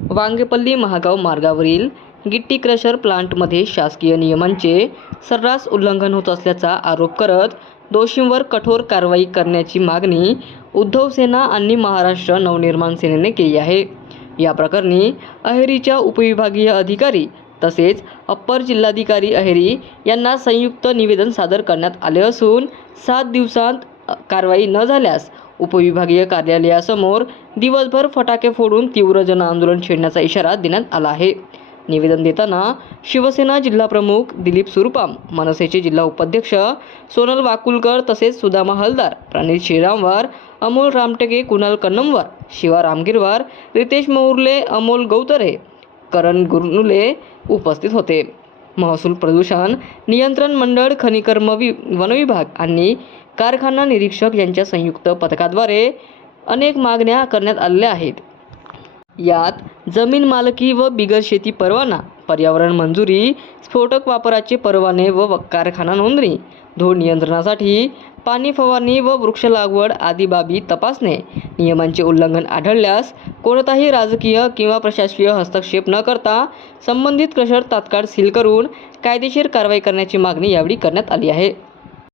वांगेपल्ली महागाव मार्गावरील गिट्टी क्रशर प्लांटमध्ये शासकीय नियमांचे सर्रास उल्लंघन होत असल्याचा आरोप करत दोषींवर कठोर कारवाई करण्याची मागणी उद्धव सेना आणि महाराष्ट्र नवनिर्माण सेनेने केली आहे। या प्रकरणी अहेरीच्या उपविभागीय अधिकारी तसेच अप्पर जिल्हाधिकारी अहेरी यांना संयुक्त निवेदन सादर करण्यात आले असून 7 दिवसांत कारवाई न झाल्यास उपविभागीय कार्यालयासमोर दिवसभर फटाके फोडून तीव्र जनआंदोलन छेडण्याचा इशारा देण्यात आला आहे। निवेदन देताना शिवसेना जिल्हाप्रमुख दिलीप सुरपाम, मनसेचे जिल्हा उपाध्यक्ष सोनल वाकुलकर तसेच सुदामा हलदार, प्रणित श्रीरामवार, अमोल रामटेके, कुणाल कन्नमवार, शिवा रामगिरवार, रितेश मौर्ले, अमोल गौतरे, करण गुरनुले उपस्थित होते। महसूल प्रदूषण नियंत्रण मंडळ, खनिकर्म वनविभाग आणि कारखाना निरीक्षक यांच्या संयुक्त पथकाद्वारे अनेक मागण्या करण्यात आलेल्या आहेत। यात जमीन मालकी व बिगर शेती परवाना, पर्यावरण मंजुरी, स्फोटक वापराचे परवाने व कारखाना नोंदणी, धूळ नियंत्रणासाठी पाणी फवारणी व वृक्ष लागवड आदी बाबी तपासणे, नियमांचे उल्लंघन आढळल्यास कोणताही राजकीय किंवा प्रशासकीय हस्तक्षेप न करता संबंधित क्रशर तात्काळ सील करून कायदेशीर कारवाई करण्याची मागणी यावेळी करण्यात आली आहे।